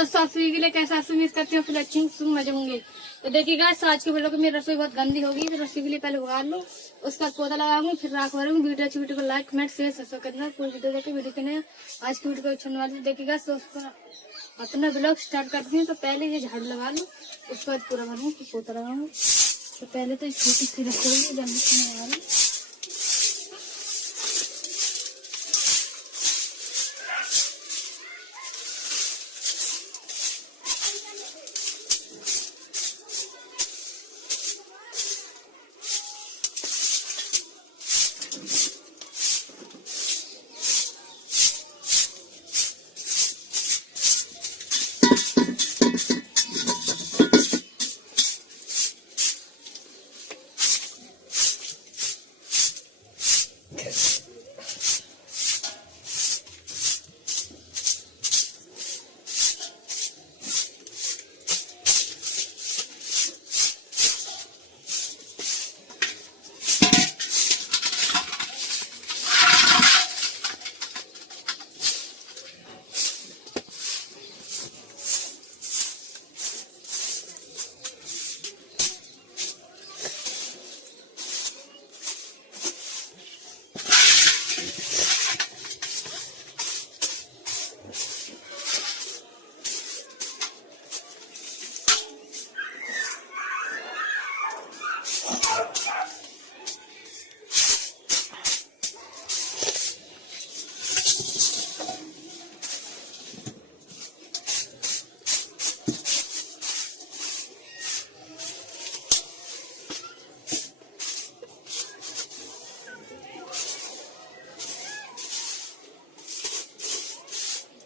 दोस्तों, आप सभी के लिए कैसा उम्मीद करती हूँ फिर मजे होंगे। तो देखिएगा आज की वीडियो को मेरी रसोई बहुत गंदी होगी, तो रसोई के लिए पहले उगाड़ लो, उसका पौधा लगाऊंगी, फिर राख भरूंगी। वीडियो को लाइक कमेंट शेयर सब्सक्राइब करना। कोई वीडियो देखे वीडियो के नया आज की वीडियो को अच्छा वाले देखिएगा। दोस्तों अपना ब्लॉग स्टार्ट करती हूँ, तो पहले ये झाड़ू लगा लूँ, उसके बाद पूरा भरूँ, फिर पोता लगाऊंगी। तो पहले तो छोटी सी रसोई जल्दी से लगा लूँ।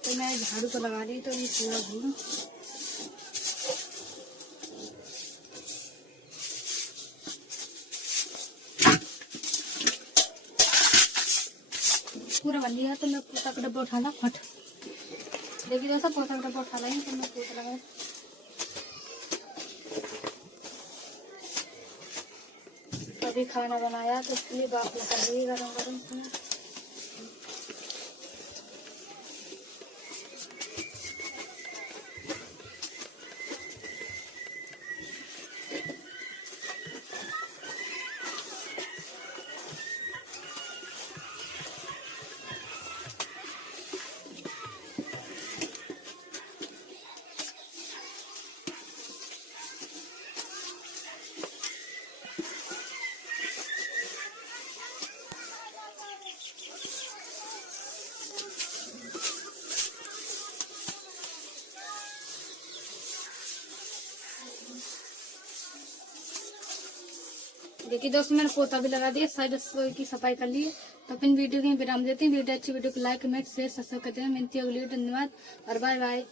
तो मैं झाड़ू तो लगा रही, तो ये पूरा भरूं। पूरा बन लिया, तो मैं पोता का डब्बा उठाना फट। देखिए दोस्तों, पोता का डब्बा उठा लाई, तो मैं पोता लगा। तो अभी खाना बनाया, तो इसलिए बाप लगा दी गरम गरम खाना। देखिए दोस्तों, मैंने पोता भी लगा दिया, साइड रसोई की सफाई कर ली है। तो अपन वीडियो के विराम देते हैं। वीडियो अच्छी वीडियो को लाइक कमेंट शेयर सब्सक्राइब करते हैं। मिलती है अगली वीडियो। धन्यवाद और बाय बाय।